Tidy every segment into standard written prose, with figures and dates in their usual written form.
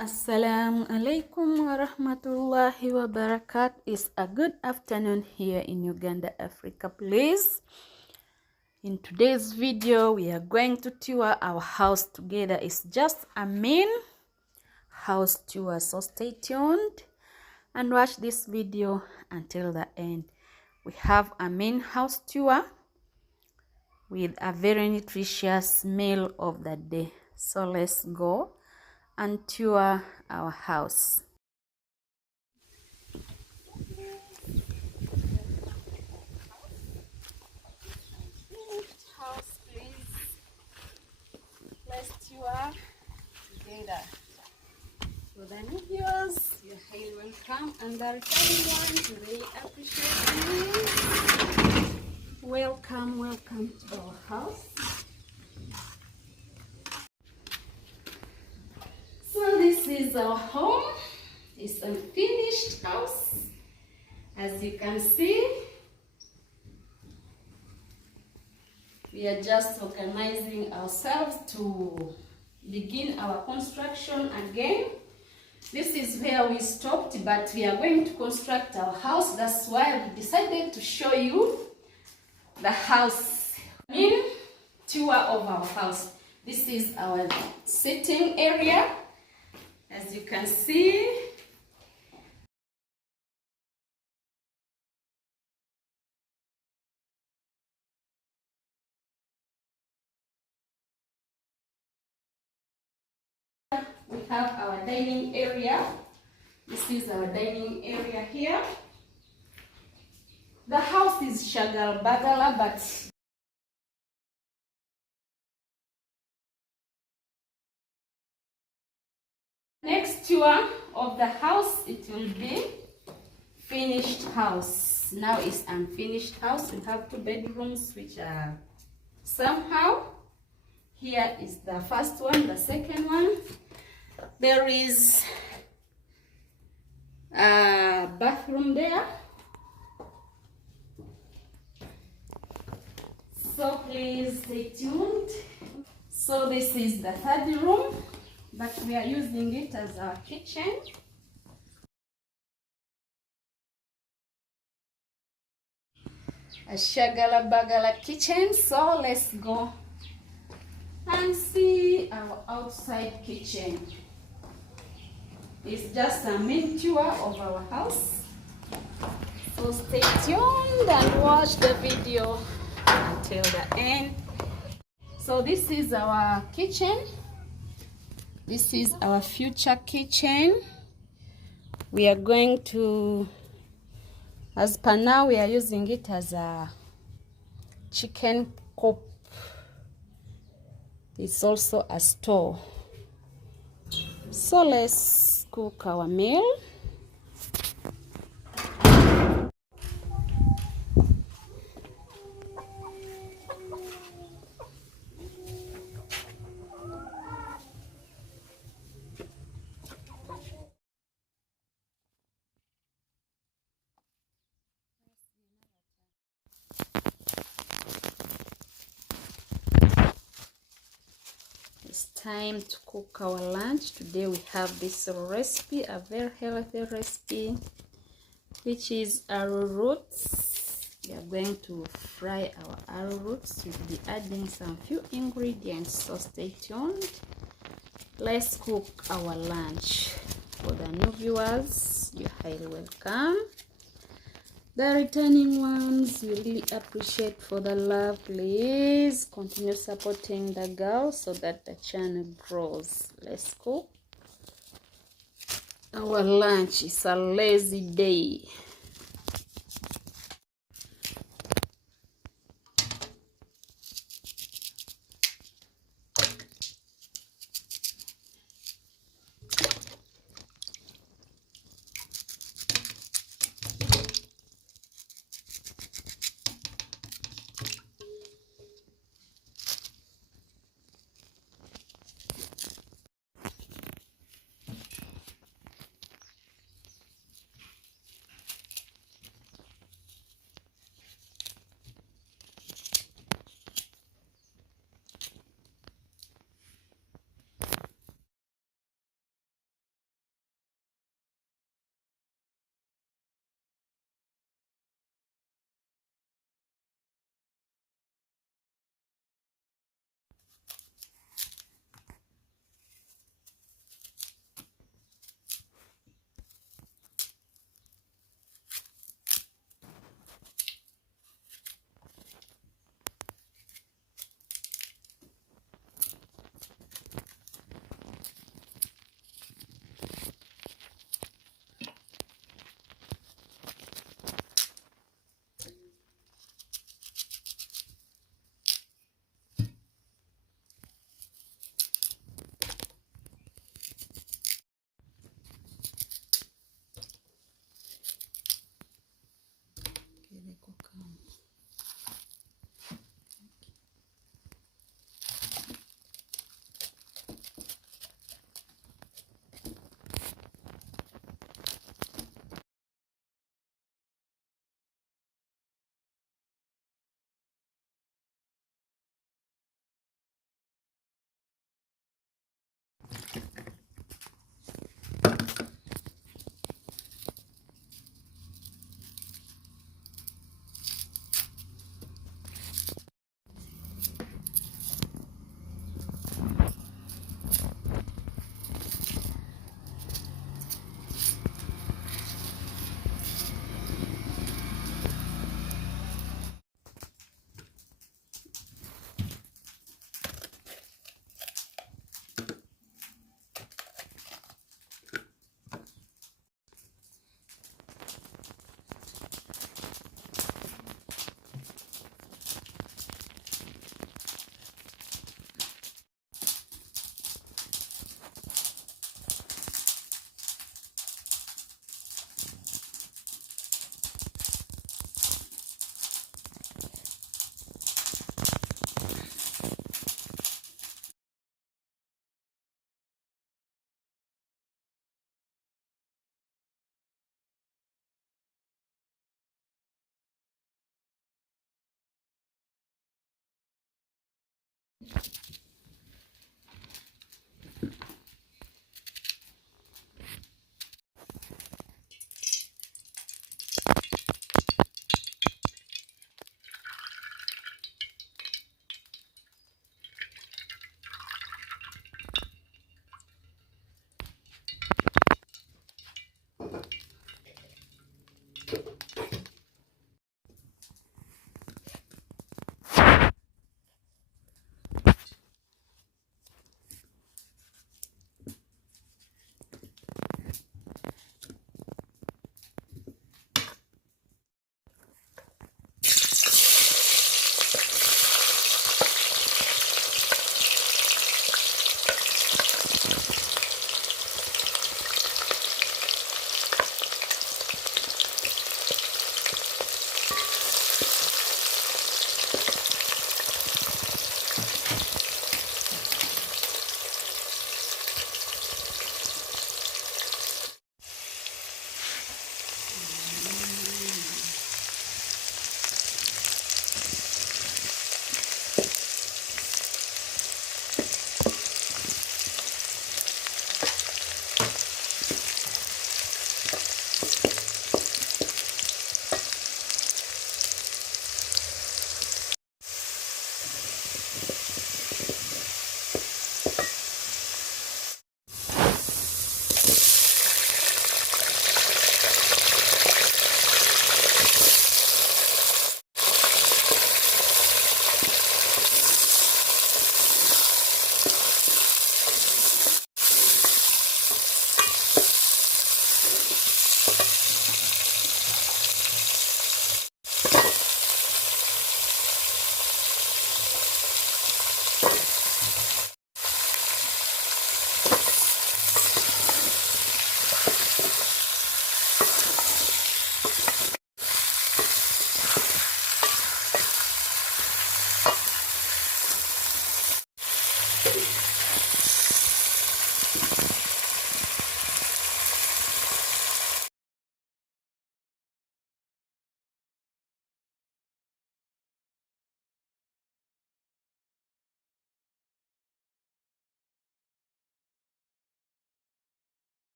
Assalamu alaikum wa rahmatullahi wa barakatuh. It's a good afternoon here in Uganda, Africa, please. In today's video, we are going to tour our house together. It's just a main house tour, so stay tuned and watch this video until the end. We have a main house tour with a very nutritious meal of the day. So let's go and tour our house. House, please. Let's tour together. For the new viewers, you're highly welcome, and the returning ones, we really appreciate you. Welcome to our house. So this is our home. It's a finished house, as you can see. We are just organizing ourselves to begin our construction again. This is where we stopped, but we are going to construct our house. That's why we decided to show you the house. Tour of our house. This is our sitting area, as you can see. We have our dining area. This is our dining area here. The house is shagal bagala, but next tour of the house, it will be finished house. Now it's unfinished house. We have 2 bedrooms, which are somehow. Here is the first one, the second one. There is a bathroom there. So please stay tuned. So this is the 3rd room, but we are using it as our kitchen. A shagala bagala kitchen. So let's go and see our outside kitchen. It's just a main tour of our house. So stay tuned and watch the video until the end. So this is our kitchen. This is our future kitchen. We are going to, as per now, we are using it as a chicken coop. It's also a store. So let's cook our meal. It's time to cook our lunch. Today we have this recipe, a very healthy recipe, which is arrowroots. We are going to fry our arrowroots. We'll be adding some few ingredients, so stay tuned. Let's cook our lunch. For the new viewers, you're highly welcome. The returning ones, we really appreciate for the love. Please continue supporting the girl so that the channel grows. Let's cook our lunch. It's a lazy day.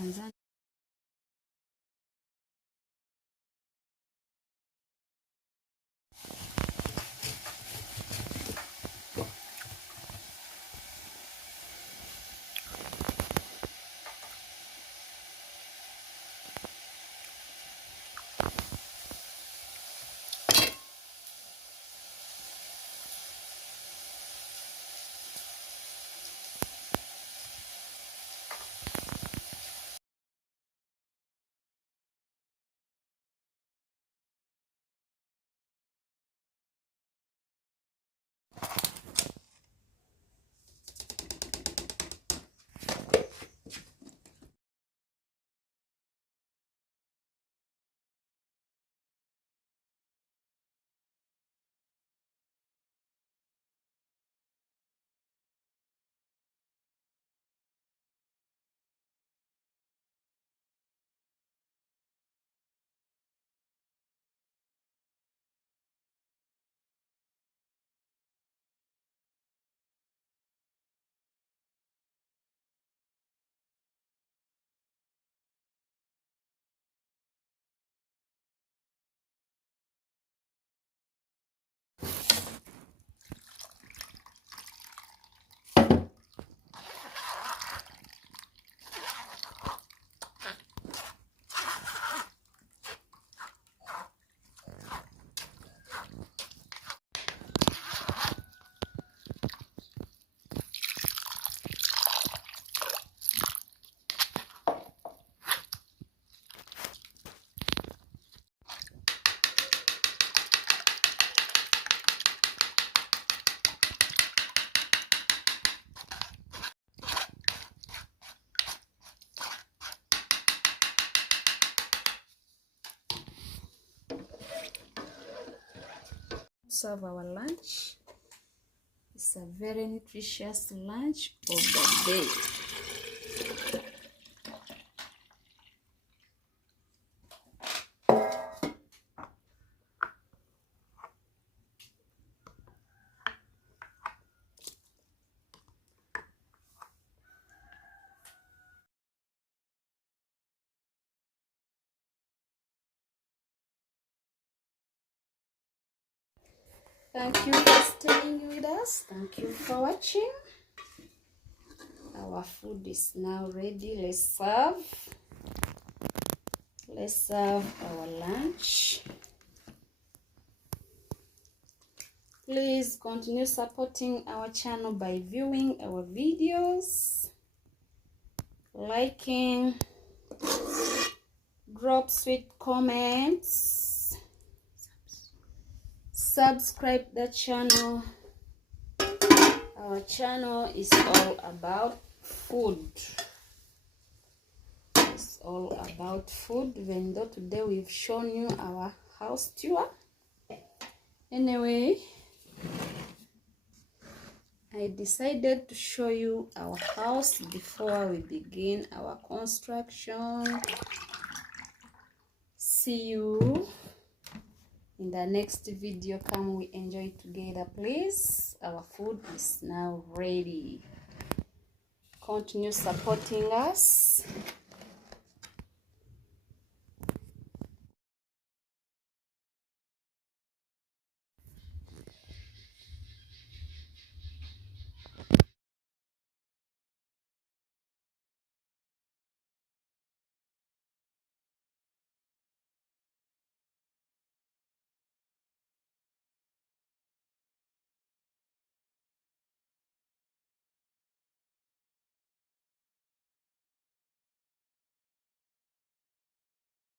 Tanzania. Serve our lunch. It's a very nutritious lunch of the day. Thank you for staying with us. Thank you for watching. Our food is now ready. Let's serve. Let's serve our lunch. Please continue supporting our channel by viewing our videos, liking, drop sweet comments, subscribe the channel. Our channel is all about food. It's all about food, even though today we've shown you our house tour. Anyway, I decided to show you our house before we begin our construction. See you in the next video. Come we enjoy together, please. Our food is now ready. Continue supporting us.